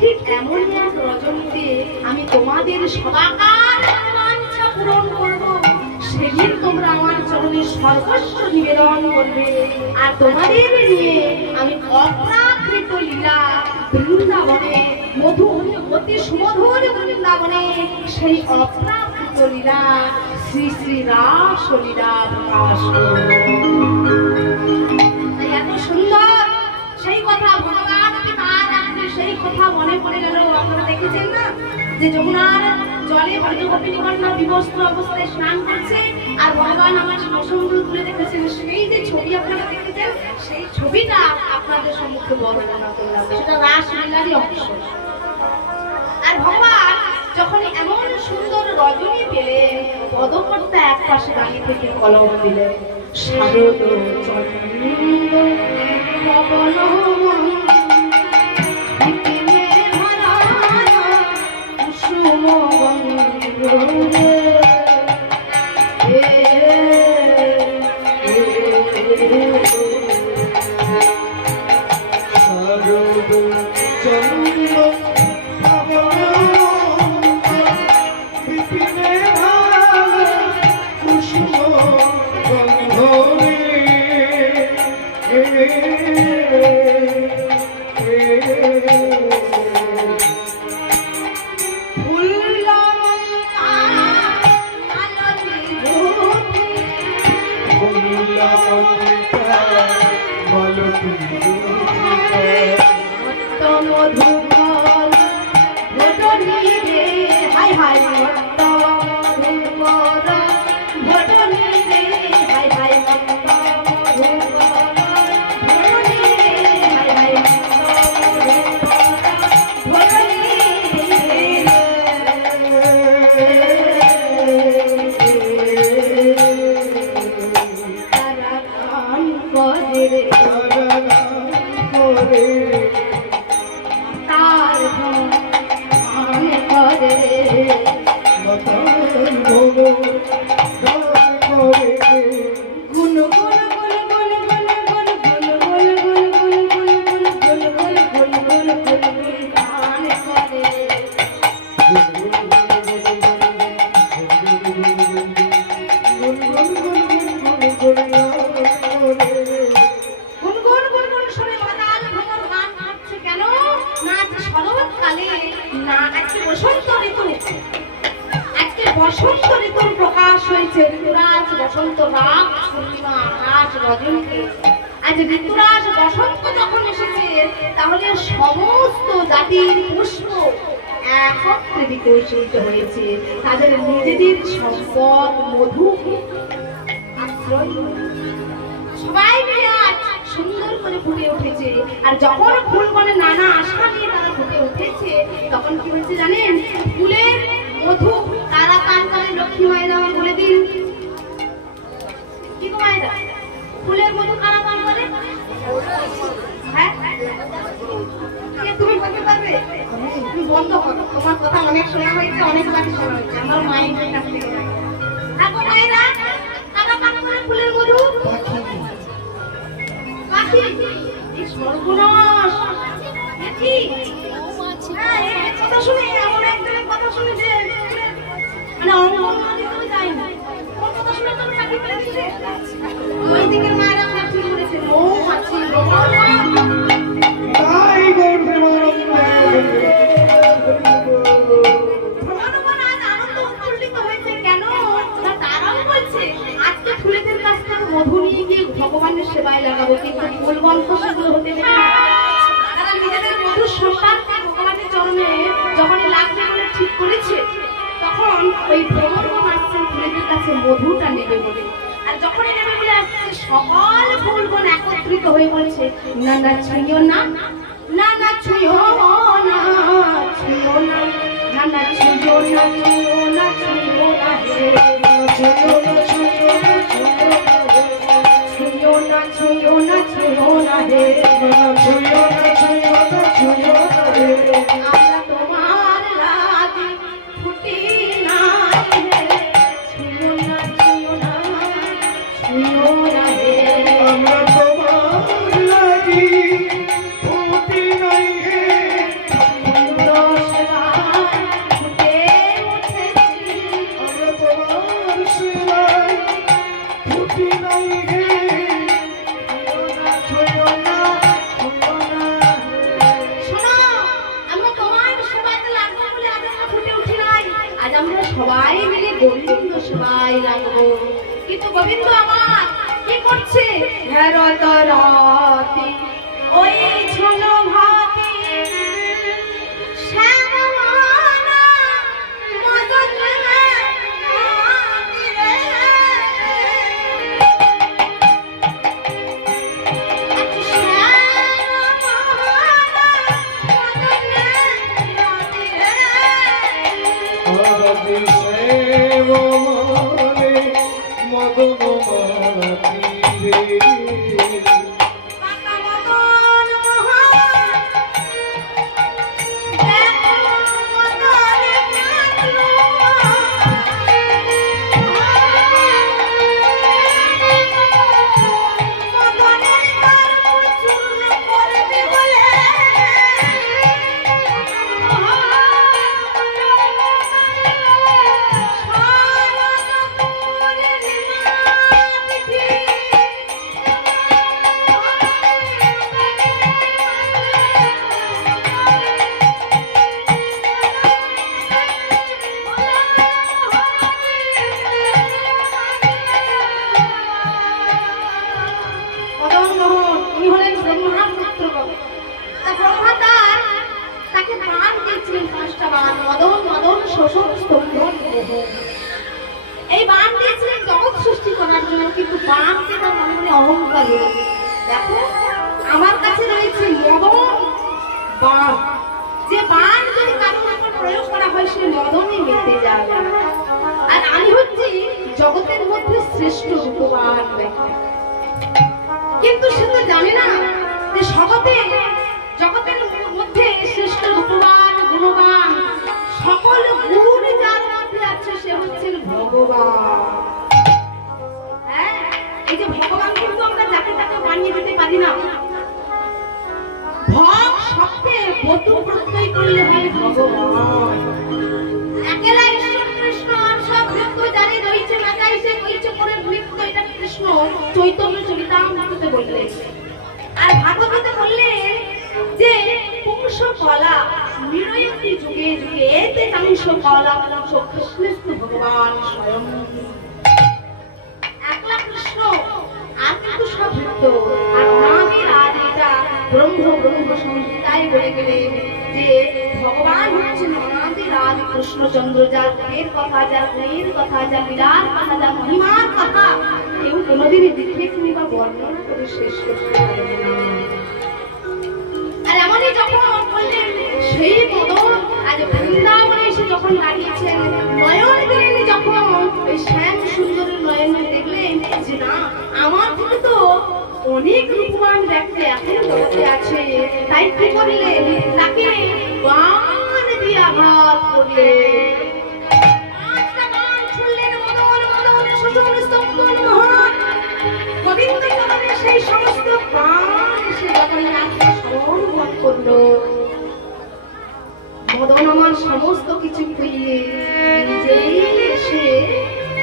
ঠিক এমন এক রজনীতে আমি তোমাদের সদাকার বাঞ্ছা পূরণ করব। সেদিন তোমরা আমার চরণে সর্বস্ব নিবেদন করবে, আর তোমাদের নিয়ে আমি অপ্রাকৃত লীলা বৃন্দাবনে অতি সুমধুর বৃন্দাবনে সেই অপ্রাকৃত লীলা শ্রী শ্রী রাস লীলা প্রকাশ করব। এত সুন্দর সেই কথা ভগবান সেই কথা মনে পড়ে গেল। আপনারা দেখেছেন না যে যমুনার জলে ব্রজগোপিনীকন্যা বিবস্ত্র অবস্থায় স্নান করছে, আর ভগবান আমার প্রসঙ্গুলো তুলে দেখেছেন। সেই যে ছবি আপনারা দেখেছেন, সেই ছবিটা আপনাদের সম্মুখে বর্ণনা করলাম। সেটা রাসলীলারই অংশ। আর ভগবান যখন এমন সুন্দর রজনী পেলেন, পদকর্তা এক পাশে দাঁড়িয়ে থেকে কলম দিলেন, শারদ চন্দ্র পবন বসন্ত ঋতুর প্রকাশ হয়েছে। ঋতুরাজ বসন্ত রাগ পূর্ণিমা রাজ রজনীতে। আজ ঋতুরাজ বসন্ত যখন এসেছে, তাহলে সমস্ত জাতির পুষ্প একত্রে বিকশিত হয়েছে। তাদের নিজেদের সম্পদ মধু আশ্রয় সবাই মিলে আজ সুন্দর করে ফুটে উঠেছে। আর যখন ফুল মানে নানা আশা নিয়ে তারা ফুটে উঠেছে, তখন কি হয়েছে জানেন? ফুলের মধু তারা পান করে। লক্ষ্মী মায়েরা আমার বলে দিন, কি মায়েরা ফুলের মধু কারা পান করে? হ্যাঁ, তুমি বলতে পারবে? তুমি বন্ধ করো, তোমার কথা অনেক শোনা হয়েছে, অনেক বাকি শোনা হয়েছে। আমার মায়ের কাছ থেকে দেখো মায়েরা কারা পান করে ফুলের মধু? পাখি। সর্বনাশ, কথা শুনে এমন একজনের কথা শুনে যে মানে অঙ্গনওয়াড়ি তো যায় না, কোন কথা শুনে তো চাকরি পেয়ে দিচ্ছে। ওই দিকের মায়েরা চাকরি করেছে, মৌমাছি ভগবান আজ আনন্দ উৎফুল্লিত হয়েছে। কেন? তারাও বলছে আজকে ফুলেদের কাছ থেকে মধু নিয়ে গিয়ে ভগবানের সেবায় লাগাবো, কিন্তু ফুল গল্প সেগুলো হতে দেবে না। তারা ওই ভ্রমণ আসছে ফুলেদের কাছে মধুটা নেবে বলে। আর যখনই নেবে বলে আসছে সকল ফুলবন একত্রিত হয়ে বলছে না না ছুঁয়ো না, না না ছুঁয়ো না, ছুঁয়ো না, না না ছুঁয়ো না, ছুঁয়ো না, ছুঁয়ো না হে, ছুঁয়ো না, ছুঁয়ো না, ছুঁয়ো না, ছুঁয়ো না, ছুঁয়ো না হে, ছুঁয়ো না, ছুঁয়ো না, ছুঁয়ো না হে, আমরা তোমার লাগি ফুটি না হে, ছুঁয়ো না, ছুঁয়ো না, ছুঁয়ো না হে, আমরা তোমার লাগি ফুটি নাই হে, ফুটে উঠেছি, আমরা তোমার সেবায় ফুটি নাই হে, ছুঁয়ো না, ছুঁয়ো না, শোনো, আমরা তোমার সেবাতে লাগবো বলে আজ আমরা ফুটে উঠি নাই, আজ আমরা সবাই মিলে গোবিন্দ সেবায় লাগবো। কিন্তু গোবিন্দ আমার কি করছে? রাতি ওই ছোনো ভাতি শ্যামমানা মদন রে, এই বান দিয়েছিলেন জগৎ সৃষ্টি করার জন্য, কিন্তু বানকে তার মনে মনে অহংকার হলো। দেখো আমার কাছে রয়েছে মদন বান, যে বান যদি কারোর উপর প্রয়োগ করা হয় সে মদনই মেতে যাবে। আর আমি হচ্ছি জগতের মধ্যে শ্রেষ্ঠ রূপবান ব্যক্তি, কিন্তু সে তো জানে না যে জগতের মধ্যে শ্রেষ্ঠ রূপবান গুণবান সকল গুণ যার মধ্যে আছে সে হচ্ছেন ভগবান। হ্যাঁ, এই যে ভগবান কিন্তু আমরা যাকে তাকে বানিয়ে দিতে পারি না। ভগ শব্দে বতু প্রত্যয় করলে হয় ভগবান। একেলা ঈশ্বর কৃষ্ণ আর সব ভক্ত যারে রয়েছে না চাইছে কইছে করে নৃত্য, এটা কৃষ্ণ চৈতন্য চরিতামৃতে বললেন। আর ভাগবতে বললেন যে পুংস কলা নিরয়তি যুগে যুগে এতে তাংশ কলা কৃষ্ণস্তু ভগবান স্বয়ং। একলা কৃষ্ণ আর কিন্তু সব ভক্ত। আর নামের আজ এটা ব্রহ্ম সংহিতায় বলে গেলেন যে ভগবান হচ্ছেন অনাদির আদি কৃষ্ণচন্দ্র, যার গুণের কথা, যার গুণের কথা, যার লীলার কথা, যার মহিমার কথা কেউ কোনোদিনই লিখে কিংবা বর্ণনা করে শেষ করতে পারবে না। আর এমনই যখন বললেন সেই মদন আজ বৃন্দাবনে এসে যখন দাঁড়িয়েছেন, নয়ন দিলেন যখন ওই শ্যাম সুন্দরের নয়ন দেখলেন যে না আমার থেকে তো অনেক রূপবান দেখতে এখন জগতে আছে, তাই কি করলেন তাকে বান দিয়ে আঘাত করলেন। পাঁচটা বান ছুড়লেন মদন, মদনের শ্বশুর স্তম্ভন মহান গোবিন্দ চরণে সেই সমস্ত বান এসে যখন আত্মসমর্পণ করলো। মদন আমার সমস্ত কিছু খুইয়ে নিজেই এসে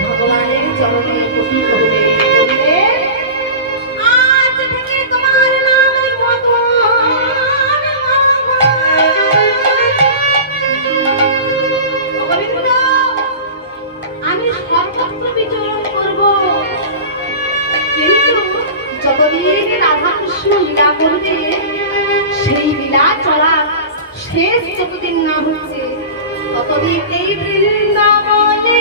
ভগবানের চরণে পতিত হলেন। আজ থেকে তোমার নাম মদন, গোবিন্দ আমি সর্বত্র বিচরণ করব, কিন্তু যতদিন রাধা কৃষ্ণ লীলা করবে সেই লীলা চলা শেষ যতদিন না হচ্ছে ততদিন এই বৃন্দাবনে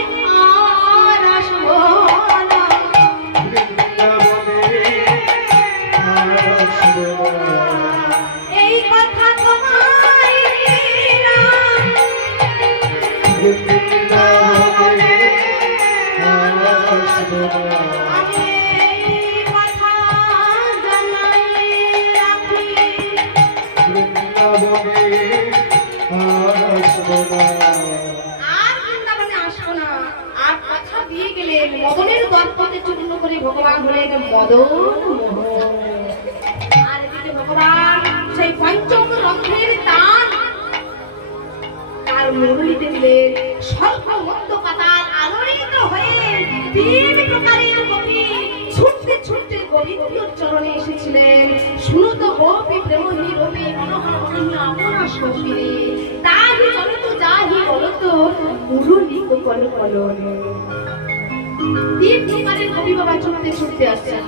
বৃন্দাবনে আসবো না। আর কথা দিয়ে গেলেন মদনের দর্পকে চূর্ণ করে ভগবান হলেন মদন মোহন। আর এদিকে ভগবান সেই পঞ্চম রন্ধ্রের দান তার মুরলিতে দিলেন সর্বমন্দ পাতাল আলোড়িত হয়ে 3 প্রকারের গোপী ছুটতে ছুটতে গোবিন্দ চরণে এসেছিলেন। শুনত গোপী প্রেমহী রূপে মনোহর মনোহর আপনা সঙ্গিনী তাহি চলত যাহি বলত মুরলি কল কল। 3 প্রকারের গোপী বাবা ছুটতে ছুটতে আসছেন।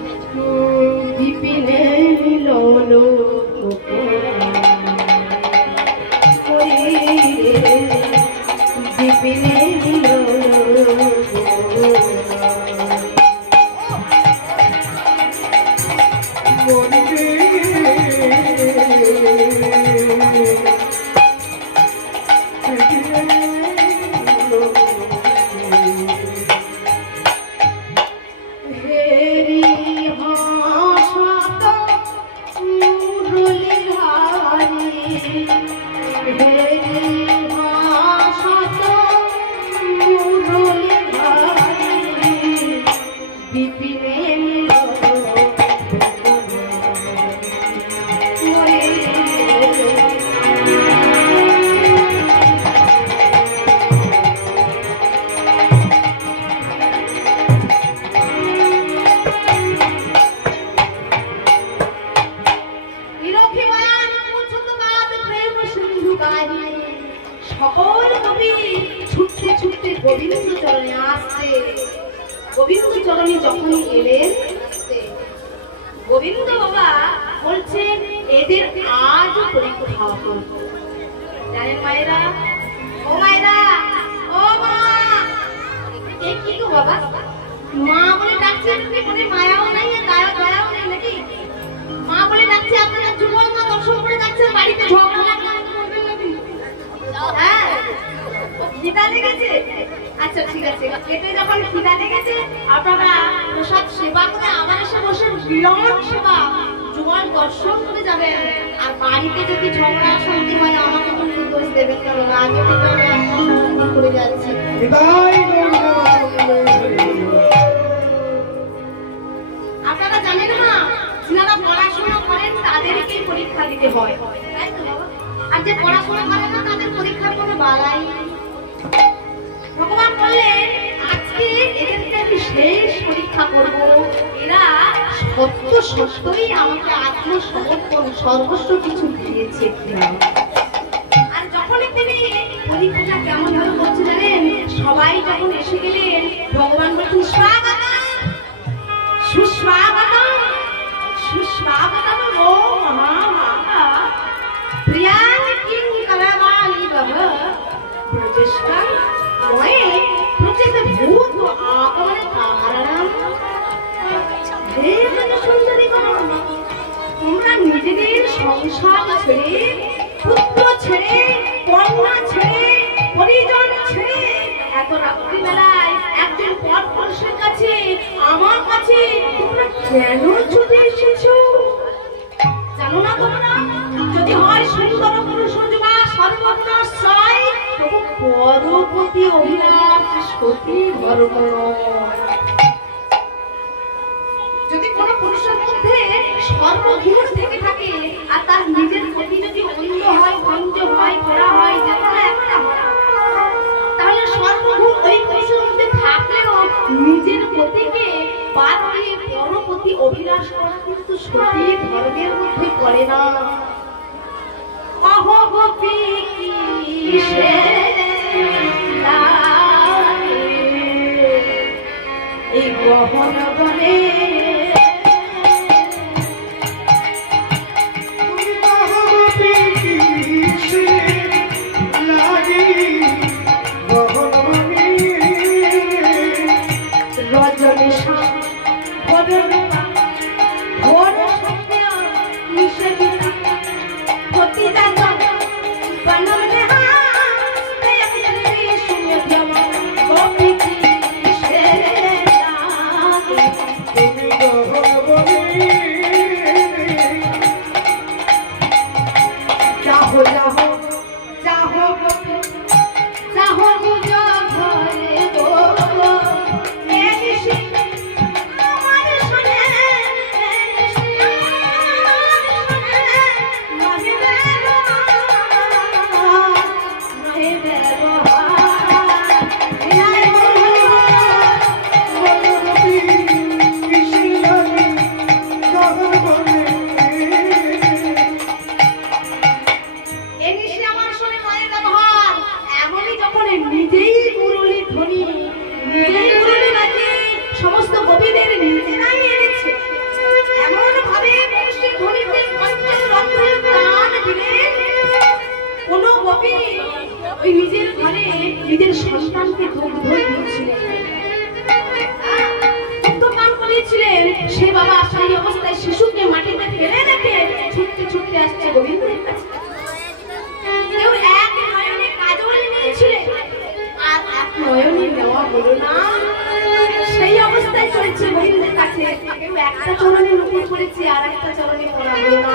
বিপিনে মিলন বিপিনে মিলন সকল কবি ছুটতে ছুটতে গোবিন্দ চরণে আসছে। গোবিন্দ চরণে যখনই এলেন গোবিন্দ বাবা বলছেন এদের আজ পরীক্ষা হবে। জানেন মায়েরা, ও মায়েরা, ও মা, এ কি গো বাবা? মা বলে ডাকছে, মনে মায়াও নাই আর দয়াও নাই নাকি? মা বলে ডাকছে, আপনারা যুবক না দর্শন করে যাচ্ছেন, বাড়িতে ঝগড়া লাগবে নাকি? হ্যাঁ, খিদা লেগেছে? আচ্ছা ঠিক আছে, খেতে যখন খিদা লেগেছে আপনারা প্রসাদ সেবা করে আবার এসে বসে বিরাট সেবা জোয়ার দর্শন করে যাবেন। আর বাড়িতে যদি ঝগড়া শান্তি হয় আমাকে কিন্তু দোষ দেবেন কেন? আগে থেকে আমি আপনার করে যাচ্ছি। আপনারা জানেন না, যারা পড়াশোনা করেন তাদেরকেই পরীক্ষা দিতে হয়, তাই তো? আর যে পড়াশোনা করে না তাদের পরীক্ষার কোনো বালাই। ভগবান বললেন আজকে এদেরকে আমি শেষ পরীক্ষা করব। এরা সত্য সত্যই আমাকে আত্মসমর্পণ সর্বস্ব কিছু দিয়েছে কিনা। আর যখন তিনি পরীক্ষাটা কেমন ভাবে করছে জানেন, সবাই যখন এসে গেলেন ভগবান বলছেন স্বাগতম সুস্বাগতম সুস্বাগতম ও মহামাতা প্রিয়াং কিং করবালি বহ প্রচেষ্টাং ময়ে প্রচেত ভূত আগমন কারণম। হে সুন্দরী গণ, তোমরা নিজেদের সংসার ছেড়ে, পুত্র ছেড়ে, কন্যা ছেড়ে, পরিজন ছেড়ে এত রাত্রিবেলায় একজন পথপুরুষের কাছে, আমার কাছে তোমরা কেন ছুটে এসেছো? জানো না তোমরা, যদি হয় সুন্দর পুরুষ যুবা সর্বত্রাশ্রয় তবু পরপতি অভিলাষ সতী ধর্ম। যদি কোন পুরুষের মধ্যে সর্বগুণ থেকে থাকে আর তার নিজের প্রতি যদি অন্ধ হয়, ভঞ্জ হয়, খোড়া হয়, যেমন একটা হয়, তাহলে সর্বগুণ ওই পুরুষের মধ্যে থাকলেও নিজের প্রতিকে বাদ দিয়ে পরপতি অভিলাষ করা কিন্তু সতী ধর্মের মধ্যে পড়ে না। অহগোপী কিসে এই গহন বনে যাহো যাহো যাহো গুজো ঘরে গো এসে আমার শুনে সমস্ত গোপীদের নিজেরাই এনেছে এমন ভাবে বংশের ধ্বনিতে পঞ্চরন্ধ্রে প্রাণ দিলেন কোন গোপী ওই নিজের ঘরে নিজের সন্তানকে দুগ্ধ দিয়েছিলেন দুগ্ধপান করিয়েছিলেন সে বাবা সেই অবস্থায় শিশুকে মাটিতে ফেলে রেখে ছুটতে ছুটতে আসছে গোবিন্দের কাছে কেউ এক নয়নে কাজল নিয়েছিলেন আর এক নয়নে নেওয়া হলো না সেই অবস্থায় চলেছে গোবিন্দের কাছে কেউ একটা চরণে রূপণ করেছে আর একটা চরণে পড়া হলো না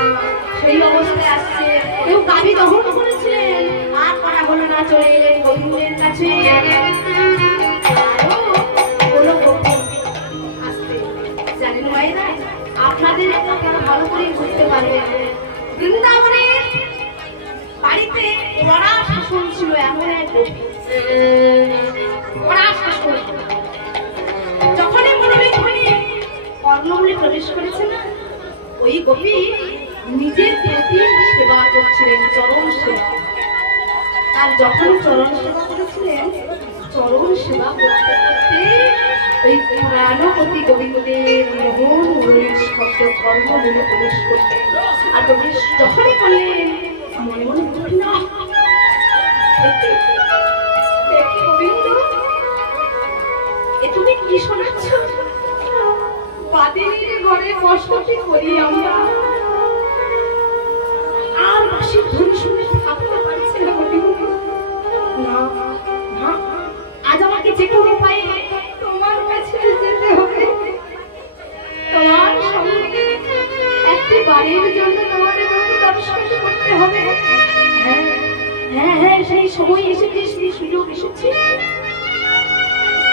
সেই অবস্থায় আসছে কেউ গাভী দহন করেছিলেন আর করা হলো না চলে এলেন গোবিন্দের কাছে জানেন ভাইরা আপনাদের আপনারা ভালো করে বুঝতে পারবেন বৃন্দাবনের বাড়িতে কড়া শাসন ছিল এমন এক গোপী কড়া শাসন যখনই মনোবিধ্বনি কর্ণমূলে প্রবেশ করেছে না ওই গোপী নিজের প্রতি সেবা করছিলেন চরণ সেবা আর যখন চরণ সেবা করেছিলেন চরণ সেবা করতে করতে ওই প্রাণপতি গোবিন্দের মোহন মুরলীর শব্দ কর্ণমূলে প্রবেশ করতে আর প্রবেশ যখনই করলেন মনে মনে বললেন না গোবিন্দ তুমি কি শোনাচ্ছ বাদিনীর ঘরে বসতি করি আমরা আর বাসির ধন শুনে থাকতে পারছি না গোবিন্দ না না আজ আমাকে যে কোনো উপায়ে তোমার কাছে যেতে হবে তোমার সঙ্গে একটি বাড়ির জন্য তোমাদের দর্শন করতে হবে হ্যাঁ হ্যাঁ হ্যাঁ সেই সময় এসেছে সেই সুযোগ এসেছে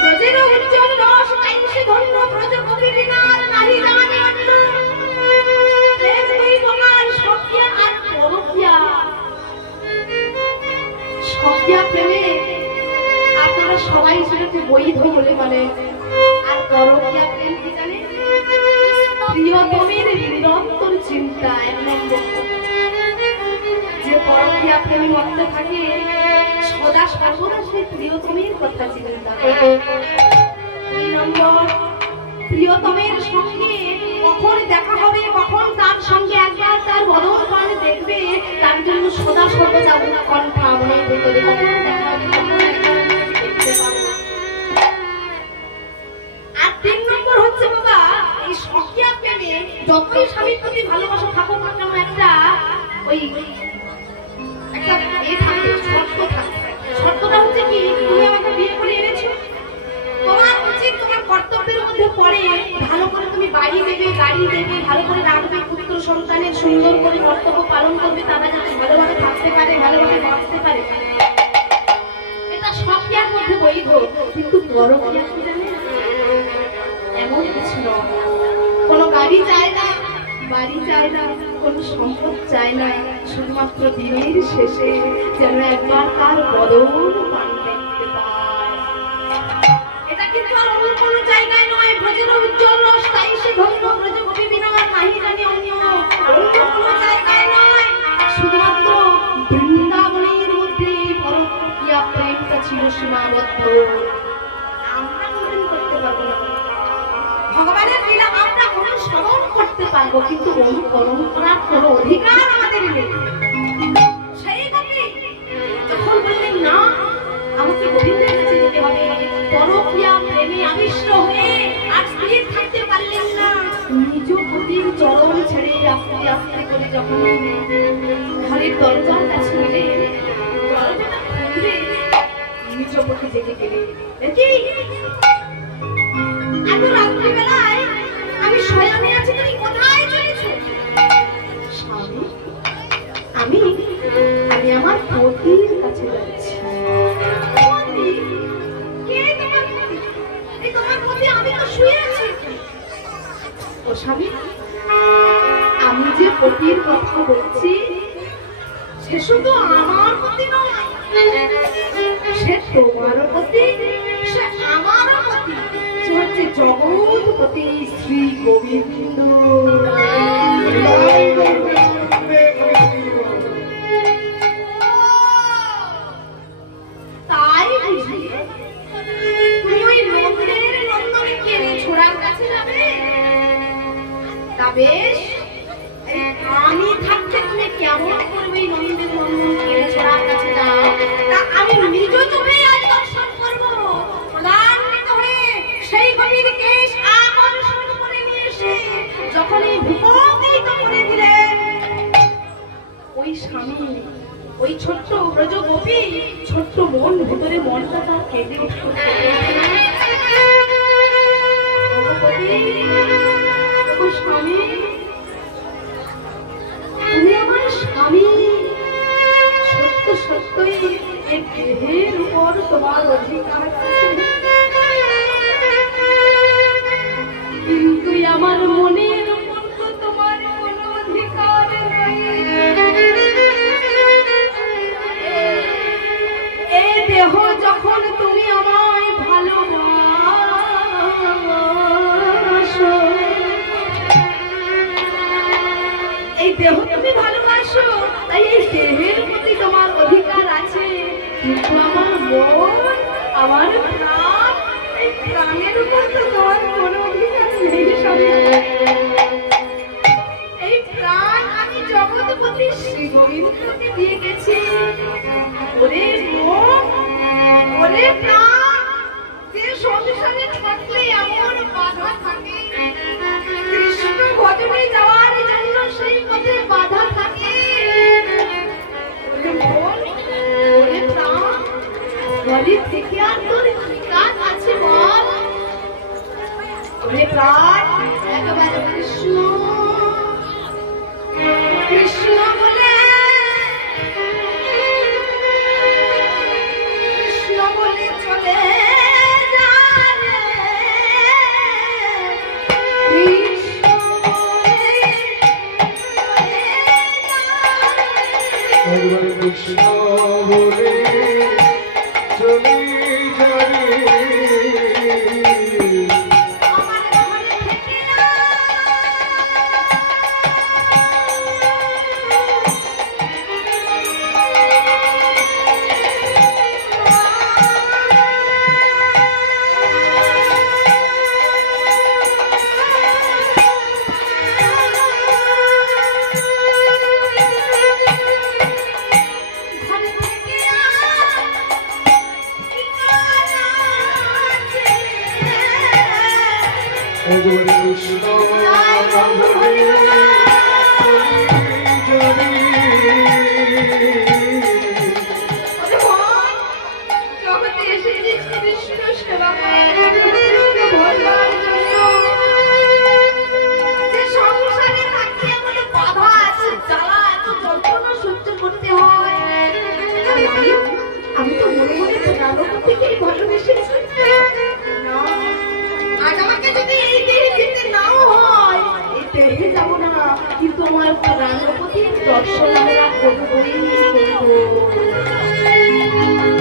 ব্রজের উজ্জ্বল রস কাইসে ধন্য ব্রজ কবিরিনার নাহি জানে অন্য প্রেম দুই প্রকার সখিয়া আর পরখিয়া সখিয়া প্রেমে আপনারা সবাই সেটাকে বৈধ বলে বলে আর পরখিয়া প্রেম কি জানে প্রিয়তমের নিরন্তর চিন্তা এক নম্বর যে পরখিয়া প্রেমে মত্ত থাকে সদা সর্বদা সেই প্রিয়তমের কথা চিন্তা দুই নম্বর প্রিয়তমের সঙ্গে কখন দেখা হবে কখন তার সঙ্গে একবার তার বদন পান দেখবে তার জন্য সদা সর্বদা উৎকণ্ঠা মনের ভিতরে কখন দেখা হবে আর তিন নম্বর হচ্ছে বাবা এই সখিয়া প্রেমে যতই স্বামীর প্রতি ভালোবাসা থাকুক না কেন একটা ওই একটা থাকে শর্ত থাকে শর্তটা হচ্ছে কি তুমি আমাকে বিয়ে করে এনেছো তোমার উচিত তোমার কর্তব্যের মধ্যে পড়ে ভালো করে তুমি বাড়ি দেবে গাড়ি দেবে ভালো করে রাখবে পুত্র সন্তানের সুন্দর করে কর্তব্য পালন করবে তারা যাতে ভালোভাবে থাকতে পারে ভালোভাবে বাঁচতে পারে এটা সখিয়ার মধ্যে বৈধ কিন্তু পরখিয়া কি জানে এমন কিছু নয় কোনো গাড়ি চায় না বাড়ি চায় না কোনো সম্পদ চায় না শুধুমাত্র দিনের শেষে যেন একবার তার বদন পান দেখতে পায় এটা কিন্তু আর অন্য কোনো জায়গায় নয় ব্রজের উজ্জ্বল রস তাই সে ধন্য ব্রজ কবি বিনয় নাহি জানি অন্য কোনো জায়গায় নয় শুধুমাত্র বৃন্দাবনের মধ্যে পরখিয়া প্রেমটা ছিল সীমাবদ্ধ আমরা কোনদিন করতে পারবো না ভগবানের লীলা আমরা অনুসরণ করতে পারবো কিন্তু অনুকরণ করার কোনো অধিকার আমাদের নেই সেই গোপী যখন বললেন না আমাকে গোবিন্দের কাছে যেতে হবে পরখিয়া প্রেমে আবিষ্ট হয়ে আর স্থির থাকতে পারলেন না নিজ পতির চরণ ছেড়ে আস্তে আস্তে করে যখন ঘরের দরজার কাছে গেলেন দরজাটা খুলে নিজ পতি জেগে গেলেন দেখি এত রাত্রিবেলায় আমি শয়নে আছি তুমি কোথায় চলেছো স্বামী আমি পতির কাছে যাচ্ছি। পতি? কে তোমার পতি? এই তোমার পতি, আমি তো শুয়ে আছি। ও স্বামী, আমি যে পতির কথা বলছি সে শুধু আমার পতি নয়, সে তোমারও পতি, সে আমারও পতি, সে হচ্ছে জগৎপতি শ্রী গোবিন্দ। তাই বুঝি তুমি ওই নন্দের নন্দনে কেড়ে ছোড়ার কাছে যাবে? তা বেশ, আমি থাকতে তুমি কেমন করবে নন্দের নন্দন কেড়ে ছোড়ার কাছে যাও? তা আমি নিজে তুমি আজ দর্শন করবো। প্রধানিত হয়ে সেই কবির কেশ আকর্ষণ করে নিয়ে এসে যখন এই ভূপতিত করে দিলেন, ওই স্বামী, ওই ছোট্ট ব্রজ গোপী ছোট্ট মন ভিতরে মনটা তার কেঁদে উঠল। স্বামী, তুমি আমার স্বামী, সত্য সত্যই এই দেহের উপর তোমার অধিকার আছে, কিন্তু আমার মনের উপর তো তোমার কোনো অধিকার নেই। এই দেহ যখন তুমি আমায় ভালোবাসো, এই দেহ তুমি ভালোবাসো, তাই এই দেহের প্রতি তোমার অধিকার আছে, কিন্তু আমার মন, আমার প্রাণ, এই প্রাণের উপর তো তোমার কোনো অধিকার নেই। এই প্রাণ আমি জগৎপতি শ্রী গোবিন্দকে দিয়ে গেছি। ওরে মন, ওরে প্রাণ, যে সংসারে থাকলে এমন বাধা থাকে, কৃষ্ণ ভজনে যাওয়ার জন্য সেই পথে বাধা থাকে। ওরে মন, ওরে প্রাণ, ঘরে থেকে আর তোর কি কাজ আছে বল? ওরে প্রাণ, একেবারে কৃষ্ণ কৃষ্ণ বলে, কৃষ্ণ বলে চলে যা রে, কৃষ্ণ বলে কৃষ্ণ বলে চলে যাবে। আমার ঘরে থেকে না, ঘরে থেকে না, ঠিকানা আছে। কৃষ্ণ বলে চলে যাবে। জগতে এসেছিস কৃষ্ণ সেবা করার জন্য, কৃষ্ণ ভজবার জন্য। যে সংসারে থাকতে এত বাধা আছে, জ্বালা, এত যন্ত্রণা সহ্য করতে হয়। আমি তো মনে মনে প্রাণপতিকেই ভালোবেসেছি। না, আজ আমাকে যদি এই দেহে যেতে নাও হয়, এই দেহে যাব না, কিন্তু আমার প্রাণপতির দর্শন আমরা করবই করব।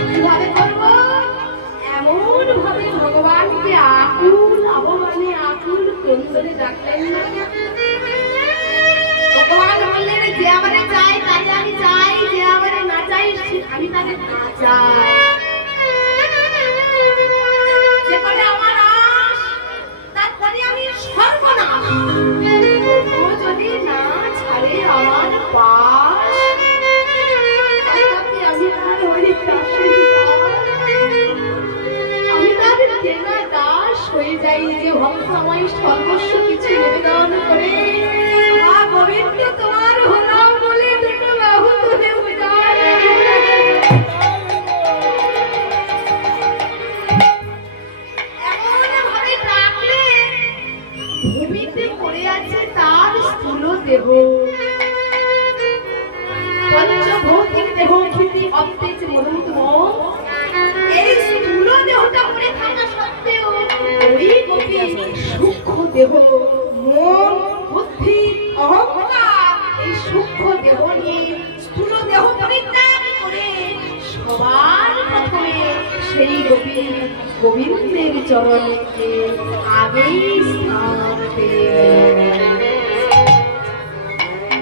কিভাবে করব? এমন ভাবে ভগবানকে আকুল আবহানে আকুল ক্রন্দনে ডাকলেন না। ভগবান বললেন, যে আমারে চাই তাকে আমি চাই, যে আমারে না চাই আমি তাকে না চাই। যে করে আমার আশ, তারপরে আমি সর্বনাশ। ও যদি না ছাড়ে আমার পাশ, তাকে আমি আর ওই দাসের দাস, আমি তার কেনা দাস হয়ে যাই। যে ভক্ত আমায় সর্বস্ব কিছু নিবেদন করে, মা গোবিন্দ তোমার হলাম বলে দুটো বাহু তুলে বোঝায়। সেই গোবিন্দের চরণে আগেই স্থান পেয়ে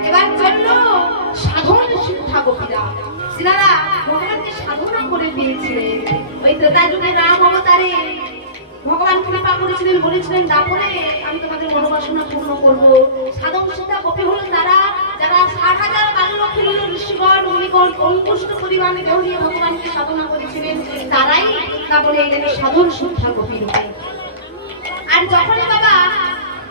এবার জন্য সাধন সিদ্ধা গোপীরা সিনারা ভগবানকে সাধনা করে পেয়েছিলেন। ওই ত্রেতা যুগে রাম অবতারে ভগবান কৃপা করেছিলেন, বলেছিলেন দাপরে আমি তোমাদের মনোবাসনা পূর্ণ করবো। সাধন সিদ্ধা গোপী হলেন তারা যারা 60,000 বাল্যলক্ষ্মী ঋষিগণ মুনিগণ অঙ্কুষ্ট পরিমাণে দেহ নিয়ে ভগবানকে সাধনা করেছিলেন, তারাই তারপরে এলেন সাধন সিদ্ধা গোপী রূপে। আর যখনই বাবা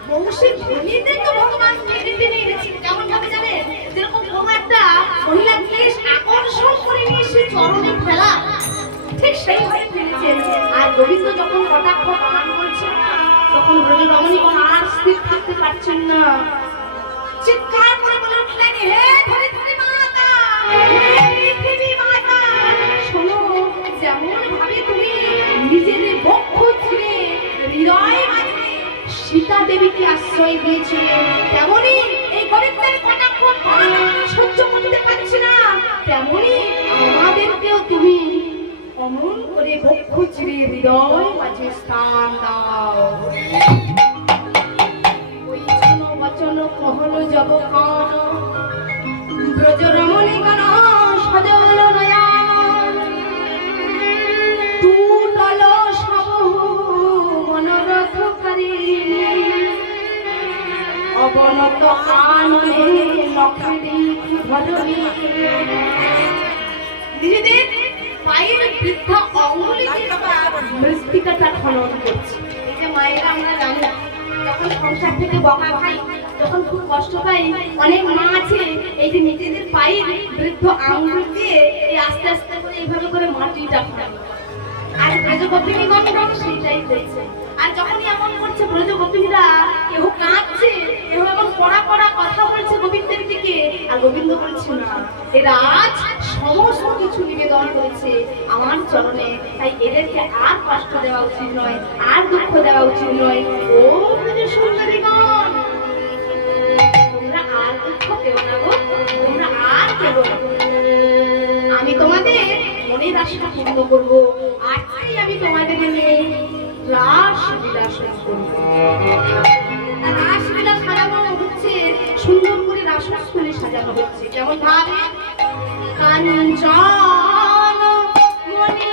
বংশের ধনীদের তো ভগবান মেনে নিয়েছেন, কেমন ভাবে জানেন? যেরকম কোনো একটা মহিলা কেশ আকর্ষণ করে নিয়ে সে চরণে ফেলা, ঠিক সেইভাবে ফেলেছেন। আর গোবিন্দ যখন কটাক্ষ পালন করছেন তখন ব্রজ রমণীগণ আর স্থির থাকতে পারছেন না, চিৎকার করে বলে উঠলেন, হে ধরিত্রী মাতা, হে পৃথিবী মাতা, শোনো, যেমন ভাবে তুমি নিজের বক্ষ ছিঁড়ে হৃদয় মাঝে সীতা দেবীকে আশ্রয় দিয়েছিলে, তেমনি এই গোবিন্দের কটাক্ষ সহ্য করতে পারছি না, তেমনি আমাদেরকেও তুমি অমন করে বক্ষ ছিঁড়ে হৃদয় মাঝে স্থান দাও। ওই শুনো বচন কহল জব কান, ব্রজ রমণী গণ সজল নয়ন, টুটল সব মনোরথ করি, অবনত কাননে লক্ষ্মী ভজনী। নিজেদের পায়ের বৃদ্ধা অঙ্গুলিকে মৃত্তিকাটা খনন করছে। এই যে মায়েরা আমরা জানি যখন সংসার থেকে বকা খাই, যখন খুব কষ্ট পাই, অনেক মা আছে এই যে নিজেদের পায়ের বৃদ্ধ আঙ্গুল দিয়ে এই আস্তে আস্তে করে এইভাবে করে মাটিটা খনন। আর ব্রজগোপিনীগণ সেইটাই করছে। আর যখনই এমন করছে ব্রজগোপিনীরা, কেউ কাঁদছে, কেউ এমন পড়া পড়া কথা বলছে গোবিন্দের দিকে, আর গোবিন্দ বলছে না, এরা আজ সমস্ত কিছু নিবেদন করেছে আমার চরণে, তাই এদেরকে আর কষ্ট দেওয়া উচিত নয়, আর দুঃখ দেওয়া উচিত নয়। ও ব্রজ সুন্দরীগণ, তোমরা আর দুঃখ পেও না গো, তোমরা আর পেও না, আমি তোমাদের মনের আশা পূর্ণ করবো। আজকেই আমি তোমাদের নিয়ে রাসলীলা শুরু করবো। রাসলীলা সাজানো হচ্ছে, সুন্দর করে রাসস্থলে সাজানো হচ্ছে, যেমন ভাবে কাঞ্চন মণি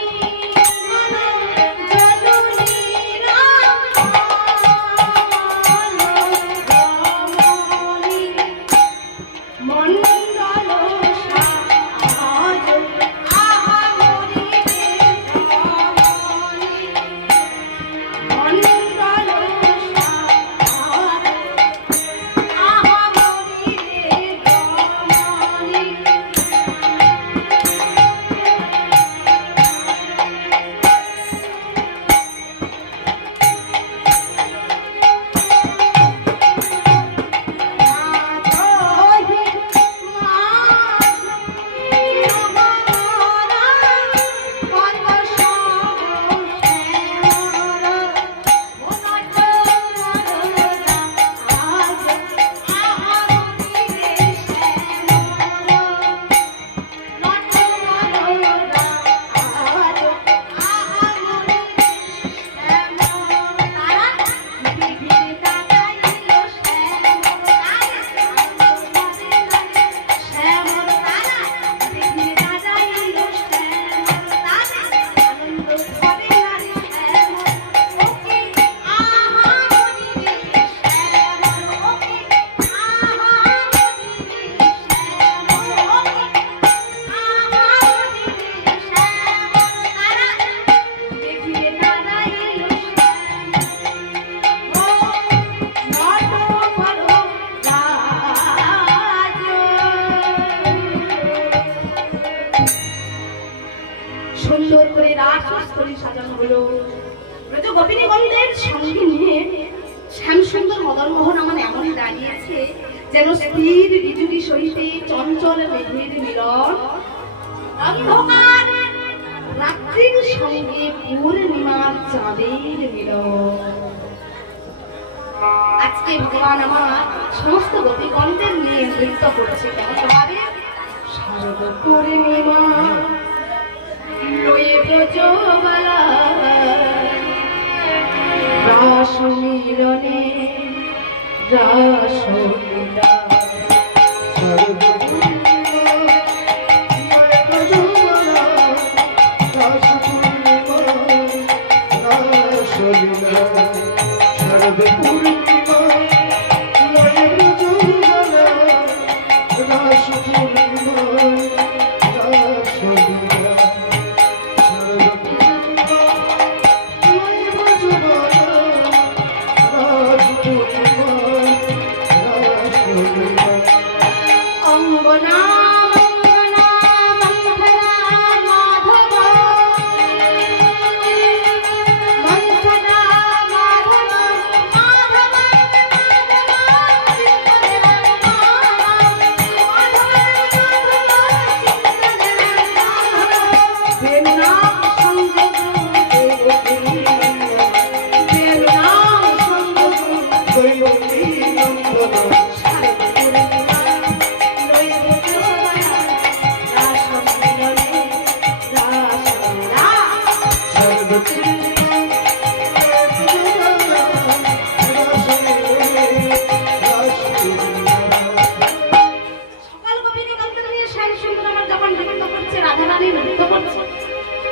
সুন্দর করে রাসস্থলী সাজানো হলো। ব্রজ গোপিনীগণদের সঙ্গে নিয়ে শ্যামসুন্দর মদনমোহন আমার এমনই দাঁড়িয়েছে যেন স্থির বিজুলি সহিতে চঞ্চল মেঘের মিলন, অন্ধকার রাত্রির সঙ্গে পূর্ণিমার চাঁদের মিলন। আজকে ভগবান আমার সমস্ত গোপীগণদের নিয়ে নৃত্য করছে, কেমন ভাবে শারদ পূর্ণিমা লয়ে ব্রজবালা রাসলীলা। অঙ্গনা অঙ্গনা মন্থনা মাধব, মন্থনা মাধব, মাধব সকাল কবিনী কালকে নিয়ে শ্যাম সুন্দর আমার যখন নৃত্য করছে, রাধারানী নৃত্য করছে,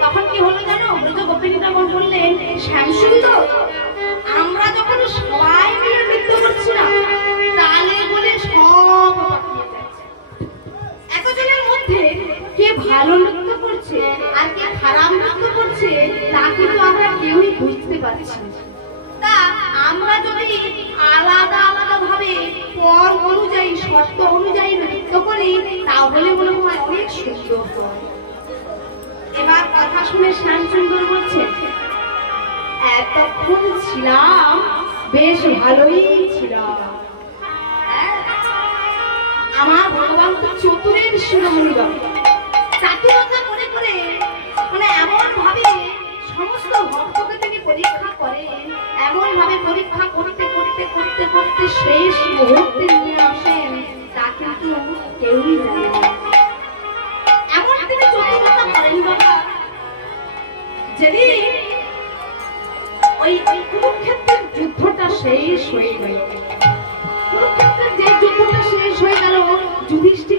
তখন কি হলো জানো? মৃত গোপিনীটা বললেন, শ্যাম সুন্দর, আমরা যখন সবাই মিলে নৃত্য করছি না, তালে বলে সব পাকিয়ে যাচ্ছে। এতজনের মধ্যে কে ভালো নৃত্য করছে আর কে খারাপ নৃত্য করছে তা কিন্তু আমরা কেউই বুঝতে পারছি না। তা আমরা যদি আলাদা আলাদা ভাবে পর অনুযায়ী, শর্ত অনুযায়ী নৃত্য করি, তাহলে মনে হয় অনেক সুন্দর হয়। এবার কথা শুনে শ্যাম সুন্দর বলছে, এতক্ষণ ছিলাম বেশ ভালোই ছিলাম, আমার ভগবান তো চতুরের শিরোমণি, চাতুরতা মনে করে মানে এমন ভাবে সমস্ত ভক্তকে তিনি পরীক্ষা করেন, এমন ভাবে পরীক্ষা করতে করতে করতে করতে শেষ মুহূর্তে নিয়ে আসেন, তা কিন্তু কেউই জানে না। এমন তিনি চতুরতা করেন বাবা, যেদিন ওই কুরুক্ষেত্রের যুদ্ধটা শেষ হয়ে গেল, কুরুক্ষেত্রের যে যুদ্ধটা শেষ হয়ে গেল, যুধিষ্ঠির